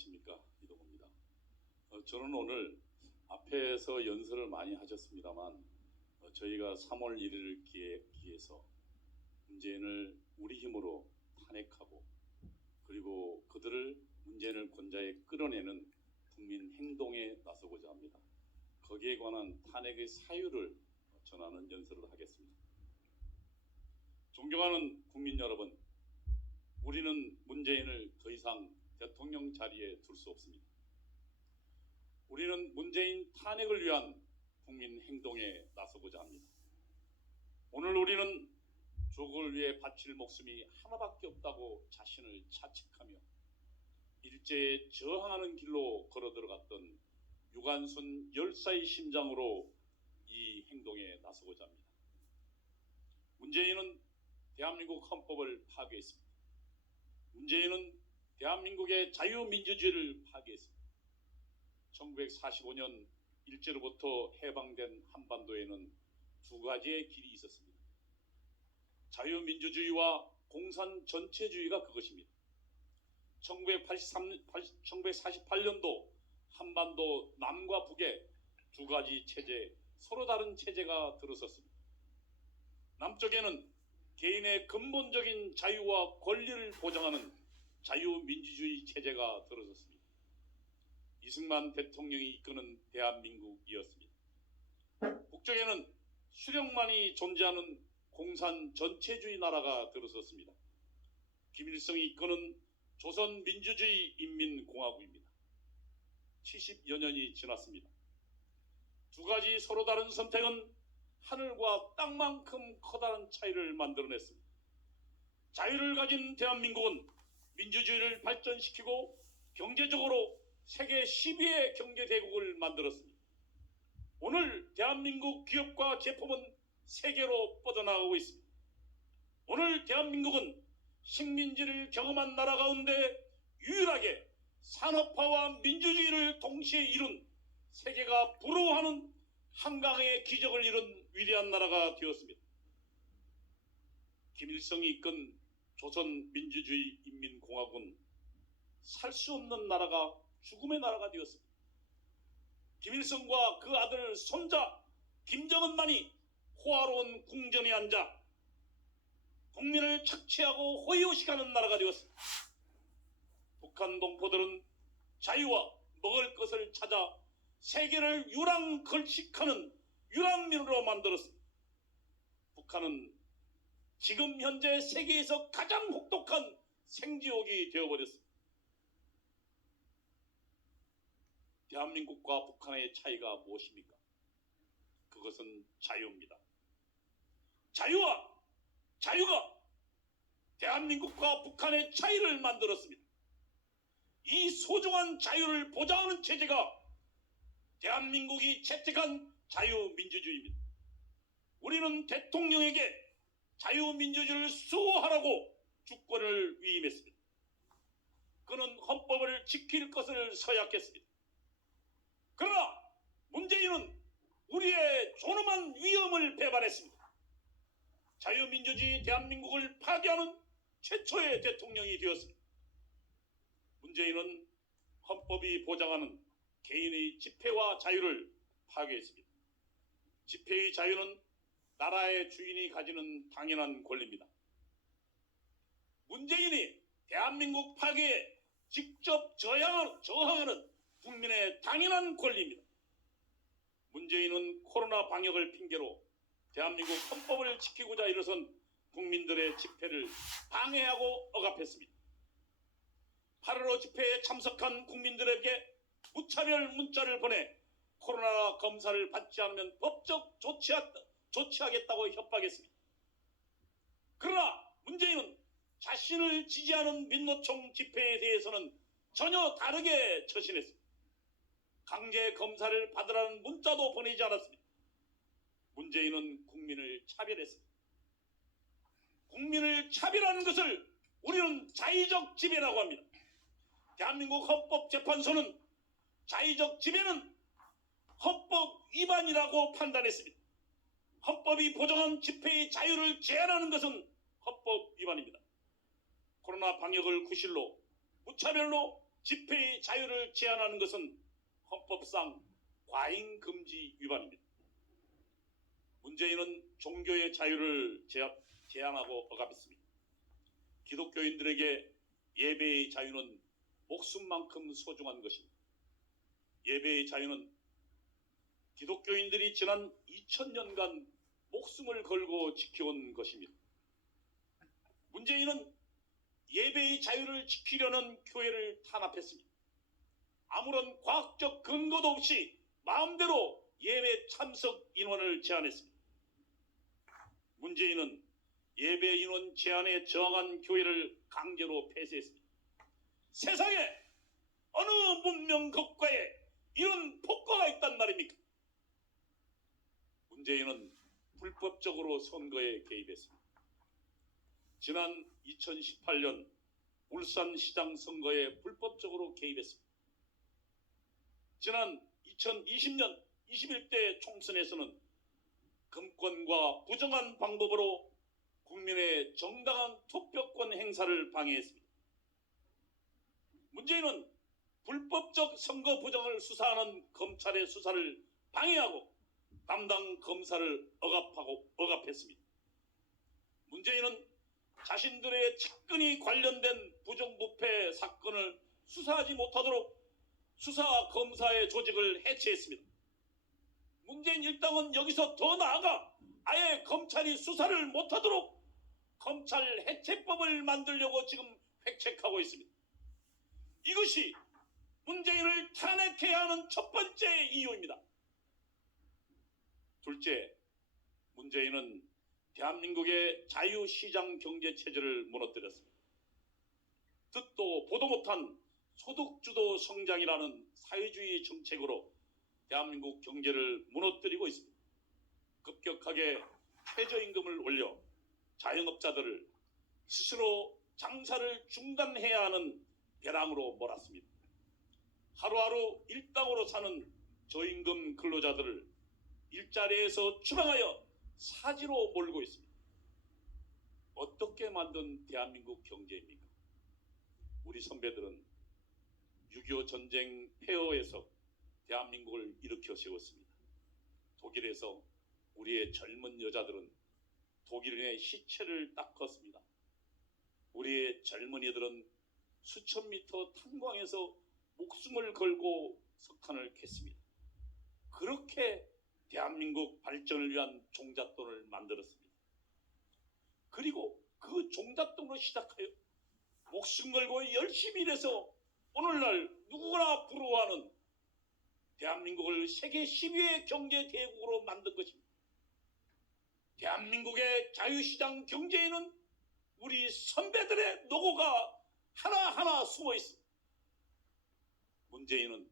안녕하십니까, 이동호입니다. 저는 오늘 앞에서 연설을 많이 하셨습니다만 저희가 3월 1일을 기해서 문재인을 우리 힘으로 탄핵하고 그리고 그들을 문재인을 권좌에 끌어내는 국민 행동에 나서고자 합니다. 거기에 관한 탄핵의 사유를 전하는 연설을 하겠습니다. 존경하는 국민 여러분, 우리는 문재인을 더 이상 대통령 자리에 둘 수 없습니다. 우리는 문재인 탄핵을 위한 국민 행동에 나서고자 합니다. 오늘 우리는 조국을 위해 바칠 목숨이 하나밖에 없다고 자신을 자책하며 일제에 저항하는 길로 걸어 들어갔던 유관순 열사의 심장으로 이 행동에 나서고자 합니다. 문재인은 대한민국 헌법을 파괴했습니다. 문재인은 대한민국의 자유민주주의를 파괴했습니다. 1945년 일제로부터 해방된 한반도에는 두 가지의 길이 있었습니다. 자유민주주의와 공산 전체주의가 그것입니다. 1948년도 한반도 남과 북에 두 가지 체제, 서로 다른 체제가 들어섰습니다. 남쪽에는 개인의 근본적인 자유와 권리를 보장하는 자유민주주의 체제가 들어섰습니다. 이승만 대통령이 이끄는 대한민국이었습니다. 북쪽에는 수령만이 존재하는 공산 전체주의 나라가 들어섰습니다. 김일성이 이끄는 조선민주주의 인민공화국입니다. 70여 년이 지났습니다. 두 가지 서로 다른 선택은 하늘과 땅만큼 커다란 차이를 만들어냈습니다. 자유를 가진 대한민국은 민주주의를 발전시키고 경제적으로 세계 10위의 경제대국을 만들었습니다. 오늘 대한민국 기업과 제품은 세계로 뻗어나가고 있습니다. 오늘 대한민국은 식민지를 경험한 나라 가운데 유일하게 산업화와 민주주의를 동시에 이룬 세계가 부러워하는 한강의 기적을 이룬 위대한 나라가 되었습니다. 김일성이 이끈 조선민주주의 인민공화국은 살 수 없는 나라가 죽음의 나라가 되었습니다. 김일성과 그 아들 손자 김정은만이 호화로운 궁전에 앉아 국민을 착취하고 호의호식하는 나라가 되었습니다. 북한 동포들은 자유와 먹을 것을 찾아 세계를 유랑걸식하는 유랑민으로 만들었습니다. 북한은 지금 현재 세계에서 가장 혹독한 생지옥이 되어버렸습니다. 대한민국과 북한의 차이가 무엇입니까? 그것은 자유입니다. 자유가 대한민국과 북한의 차이를 만들었습니다. 이 소중한 자유를 보장하는 체제가 대한민국이 채택한 자유민주주의입니다. 우리는 대통령에게 자유민주주의를 수호하라고 주권을 위임했습니다. 그는 헌법을 지킬 것을 서약했습니다. 그러나 문재인은 우리의 존엄한 위엄을 배반했습니다. 자유민주주의 대한민국을 파괴하는 최초의 대통령이 되었습니다. 문재인은 헌법이 보장하는 개인의 집회와 자유를 파괴했습니다. 집회의 자유는 나라의 주인이 가지는 당연한 권리입니다. 문재인이 대한민국 파괴에 직접 저항하는 국민의 당연한 권리입니다. 문재인은 코로나 방역을 핑계로 대한민국 헌법을 지키고자 일어선 국민들의 집회를 방해하고 억압했습니다. 8.15 집회에 참석한 국민들에게 무차별 문자를 보내 코로나 검사를 받지 않으면 법적 조치하겠다고 협박했습니다. 그러나 문재인은 자신을 지지하는 민노총 집회에 대해서는 전혀 다르게 처신했습니다. 강제 검사를 받으라는 문자도 보내지 않았습니다. 문재인은 국민을 차별했습니다. 국민을 차별하는 것을 우리는 자의적 지배라고 합니다. 대한민국 헌법재판소는 자의적 지배는 헌법 위반이라고 판단했습니다. 헌법이 보장한 집회의 자유를 제한하는 것은 헌법 위반입니다. 코로나 방역을 구실로 무차별로 집회의 자유를 제한하는 것은 헌법상 과잉 금지 위반입니다. 문재인은 종교의 자유를 제한하고 억압했습니다. 기독교인들에게 예배의 자유는 목숨만큼 소중한 것입니다. 예배의 자유는 기독교인들이 지난 2000년간 목숨을 걸고 지켜온 것입니다. 문재인은 예배의 자유를 지키려는 교회를 탄압했습니다. 아무런 과학적 근거도 없이 마음대로 예배 참석 인원을 제한했습니다. 문재인은 예배 인원 제한에 저항한 교회를 강제로 폐쇄했습니다. 세상에 어느 문명 국가에 이런 폭거가 있단 말입니까? 문재인은 불법적으로 선거에 개입했습니다. 지난 2018년 울산시장 선거에 불법적으로 개입했습니다. 지난 2020년 21대 총선에서는 금권과 부정한 방법으로 국민의 정당한 투표권 행사를 방해했습니다. 문재인은 불법적 선거 부정을 수사하는 검찰의 수사를 방해하고 담당 검사를 억압했습니다. 문재인은 자신들의 측근이 관련된 부정부패 사건을 수사하지 못하도록 수사 검사의 조직을 해체했습니다. 문재인 일당은 여기서 더 나아가 아예 검찰이 수사를 못하도록 검찰 해체법을 만들려고 지금 획책하고 있습니다. 이것이 문재인을 탄핵해야 하는 첫 번째 이유입니다. 둘째, 문재인은 대한민국의 자유시장 경제체제를 무너뜨렸습니다. 듣도 보도 못한 소득주도 성장이라는 사회주의 정책으로 대한민국 경제를 무너뜨리고 있습니다. 급격하게 최저임금을 올려 자영업자들을 스스로 장사를 중단해야 하는 벼랑으로 몰았습니다. 하루하루 일당으로 사는 저임금 근로자들을 일자리에서 추방하여 사지로 몰고 있습니다. 어떻게 만든 대한민국 경제입니까? 우리 선배들은 6.25 전쟁 폐허에서 대한민국을 일으켜 세웠습니다. 독일에서 우리의 젊은 여자들은 독일인의 시체를 닦았습니다. 우리의 젊은이들은 수천 미터 탄광에서 목숨을 걸고 석탄을 캤습니다. 그렇게 대한민국 발전을 위한 종잣돈을 만들었습니다. 그리고 그 종잣돈으로 시작하여 목숨 걸고 열심히 일해서 오늘날 누구나 부러워하는 대한민국을 세계 10위의 경제 대국으로 만든 것입니다. 대한민국의 자유시장 경제에는 우리 선배들의 노고가 하나하나 숨어 있습니다. 문재인은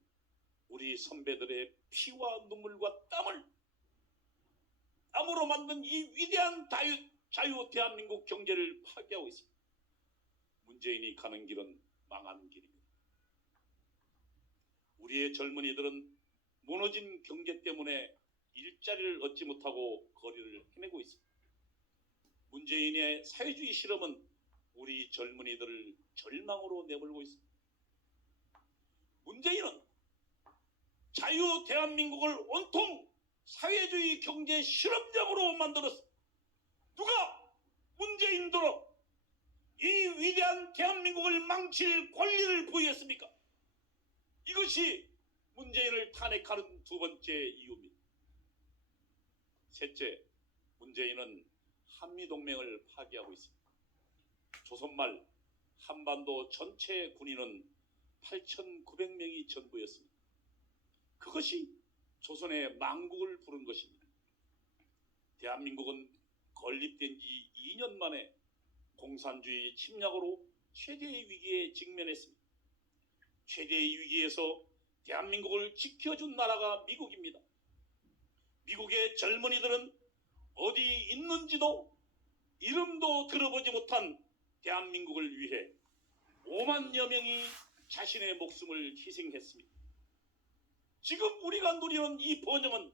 우리 선배들의 피와 눈물과 땀으로 만든 이 위대한 자유 대한민국 경제를 파괴하고 있습니다. 문재인이 가는 길은 망한 길입니다. 우리의 젊은이들은 무너진 경제 때문에 일자리를 얻지 못하고 거리를 헤매고 있습니다. 문재인의 사회주의 실험은 우리 젊은이들을 절망으로 내몰고 있습니다. 문재인은 자유 대한민국을 온통 사회주의 경제 실험장으로 만들었습니다. 누가 문재인도록 이 위대한 대한민국을 망칠 권리를 부여했습니까? 이것이 문재인을 탄핵하는 두 번째 이유입니다. 셋째, 문재인은 한미동맹을 파기하고 있습니다. 조선말 한반도 전체 군인은 8,900명이 전부였습니다. 그것이 조선의 망국을 부른 것입니다. 대한민국은 건립된 지 2년 만에 공산주의 침략으로 최대의 위기에 직면했습니다. 최대의 위기에서 대한민국을 지켜준 나라가 미국입니다. 미국의 젊은이들은 어디 있는지도 이름도 들어보지 못한 대한민국을 위해 5만여 명이 자신의 목숨을 희생했습니다. 지금 우리가 누리는 이 번영은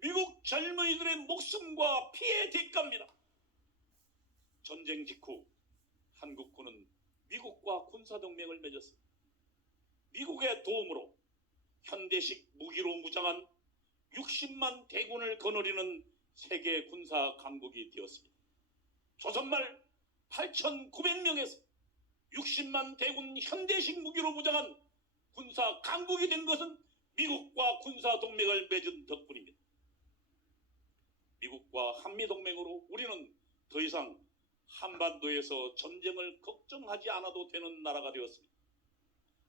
미국 젊은이들의 목숨과 피의 대가입니다. 전쟁 직후 한국군은 미국과 군사동맹을 맺었습니다. 미국의 도움으로 현대식 무기로 무장한 60만 대군을 거느리는 세계 군사 강국이 되었습니다. 조선말 8,900명에서 60만 대군 현대식 무기로 무장한 군사 강국이 된 것은 미국과 군사 동맹을 맺은 덕분입니다. 미국과 한미동맹으로 우리는 더 이상 한반도에서 전쟁을 걱정하지 않아도 되는 나라가 되었습니다.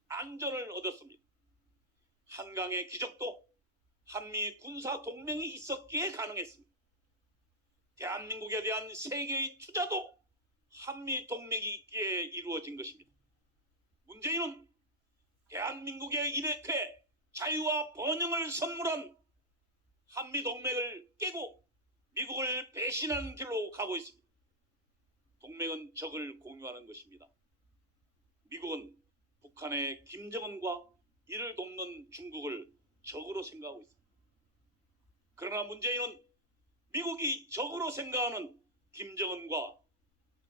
안전을 얻었습니다. 한강의 기적도 한미 군사 동맹이 있었기에 가능했습니다. 대한민국에 대한 세계의 투자도 한미 동맹이 있기에 이루어진 것입니다. 문재인은 대한민국에 이렇게 자유와 번영을 선물한 한미 동맹을 깨고 미국을 배신하는 길로 가고 있습니다. 동맹은 적을 공유하는 것입니다. 미국은 북한의 김정은과 이를 돕는 중국을 적으로 생각하고 있습니다. 그러나 문재인은 미국이 적으로 생각하는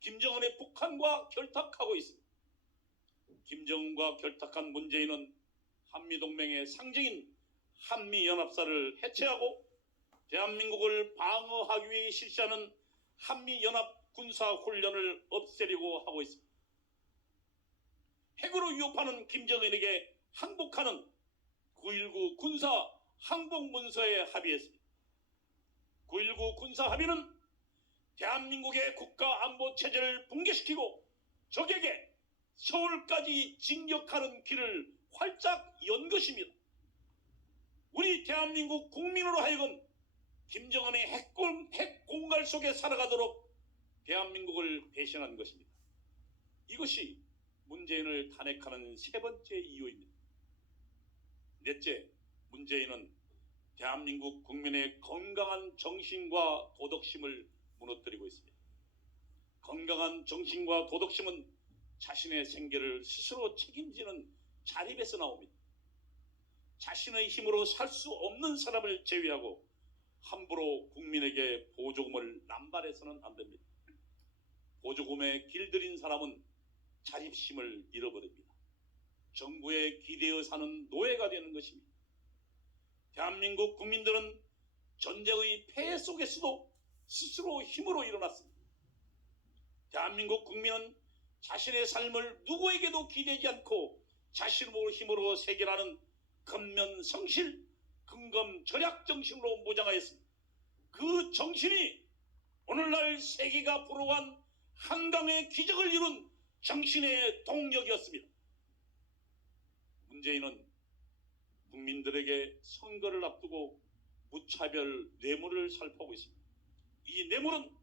김정은의 북한과 결탁하고 있습니다. 김정은과 결탁한 문재인은 한미동맹의 상징인 한미연합사를 해체하고 대한민국을 방어하기 위해 실시하는 한미연합 군사훈련을 없애려고 하고 있습니다. 핵으로 위협하는 김정은에게 항복하는 9.19 군사 항복문서에 합의했습니다. 9.19 군사 합의는 대한민국의 국가안보체제를 붕괴시키고 적에게 서울까지 진격하는 길을 활짝 연 것입니다. 우리 대한민국 국민으로 하여금 김정은의 핵공갈 속에 살아가도록 대한민국을 배신한 것입니다. 이것이 문재인을 탄핵하는 세 번째 이유입니다. 넷째, 문재인은 대한민국 국민의 건강한 정신과 도덕심을 무너뜨리고 있습니다. 건강한 정신과 도덕심은 자신의 생계를 스스로 책임지는 자립에서 나옵니다. 자신의 힘으로 살 수 없는 사람을 제외하고 함부로 국민에게 보조금을 남발해서는 안 됩니다. 보조금에 길들인 사람은 자립심을 잃어버립니다. 정부에 기대어 사는 노예가 되는 것입니다. 대한민국 국민들은 전쟁의 폐해 속에서도 스스로 힘으로 일어났습니다. 대한민국 국민은 자신의 삶을 누구에게도 기대지 않고 자신의 힘으로 해결하는 근면성실, 근검절약 정신으로 무장하였습니다. 그 정신이 오늘날 세계가 부러워한 한강의 기적을 이룬 정신의 동력이었습니다. 문재인은 국민들에게 선거를 앞두고 무차별 뇌물을 살포하고 있습니다. 이 뇌물은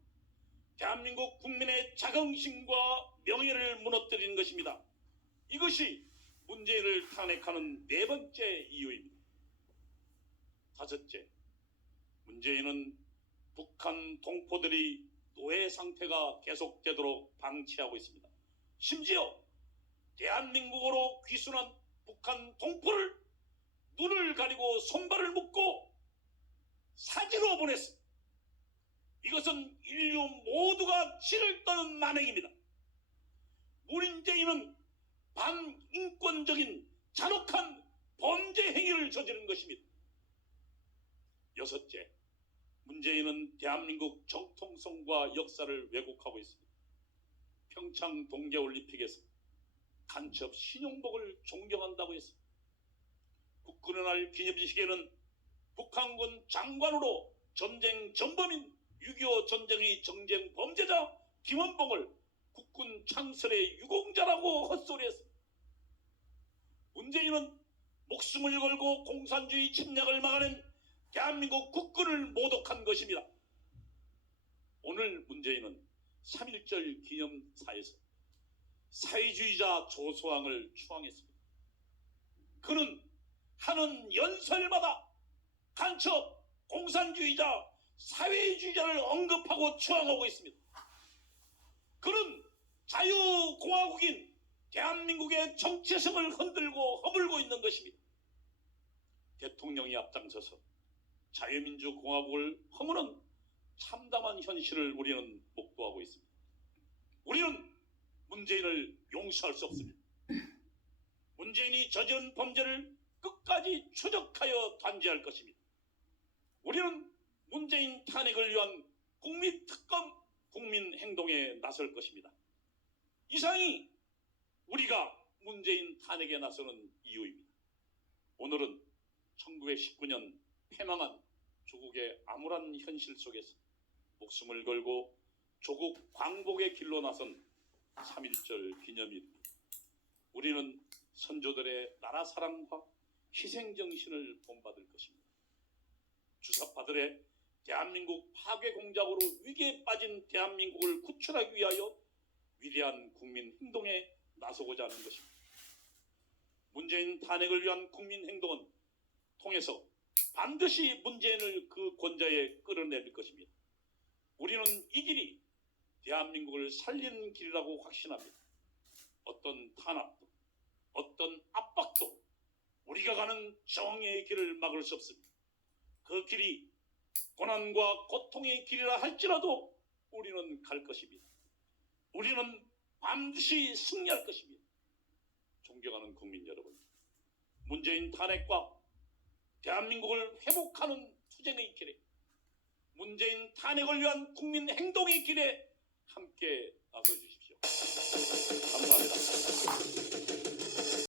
대한민국 국민의 자긍심과 명예를 무너뜨리는 것입니다. 이것이 문재인을 탄핵하는 네 번째 이유입니다. 다섯째, 문재인은 북한 동포들이 노예 상태가 계속되도록 방치하고 있습니다. 심지어 대한민국으로 귀순한 북한 동포를 눈을 가리고 손발을 묶고 사지로 보냈습니다. 이것은 인류 모두가 치를 떠는 만행입니다. 문재인은 반인권적인 잔혹한 범죄 행위를 저지른 것입니다. 여섯째, 문재인은 대한민국 정통성과 역사를 왜곡하고 있습니다. 평창 동계올림픽에서 간첩 신용복을 존경한다고 했습니다. 국군의 날 기념식에는 북한군 장관으로 전쟁 전범인 6.25 전쟁의 정쟁 범죄자 김원봉을 국군 창설의 유공자라고 헛소리했습니다. 문재인은 목숨을 걸고 공산주의 침략을 막아낸 대한민국 국군을 모독한 것입니다. 오늘 문재인은 3.1절 기념사에서 사회주의자 조소왕을 추앙했습니다. 그는 하는 연설마다 간첩, 공산주의자, 사회주의자를 언급하고 추앙하고 있습니다. 그는 자유공화국인 대한민국의 정체성을 흔들고 허물고 있는 것입니다. 대통령이 앞장서서 자유민주공화국을 허무는 참담한 현실을 우리는 목도하고 있습니다. 우리는 문재인을 용서할 수 없습니다. 문재인이 저지른 범죄를 끝까지 추적하여 단죄할 것입니다. 우리는 문재인 탄핵을 위한 국민특검 국민행동에 나설 것입니다. 이상이 우리가 문재인 탄핵에 나서는 이유입니다. 오늘은 1919년 패망한 조국의 암울한 현실 속에서 목숨을 걸고 조국 광복의 길로 나선 3.1절 기념일입니다. 우리는 선조들의 나라 사랑과 희생 정신을 본받을 것입니다. 주사파들의 대한민국 파괴 공작으로 위기에 빠진 대한민국을 구출하기 위하여 위대한 국민 행동에 나서고자 하는 것입니다. 문재인 탄핵을 위한 국민 행동은 통해서 반드시 문재인을 그 권좌에 끌어내릴 것입니다. 우리는 이 길이 대한민국을 살리는 길이라고 확신합니다. 어떤 탄압도, 어떤 압박도 우리가 가는 정의의 길을 막을 수 없습니다. 그 길이 고난과 고통의 길이라 할지라도 우리는 갈 것입니다. 우리는 반드시 승리할 것입니다. 존경하는 국민 여러분, 문재인 탄핵과 대한민국을 회복하는 투쟁의 길에, 문재인 탄핵을 위한 국민 행동의 길에 함께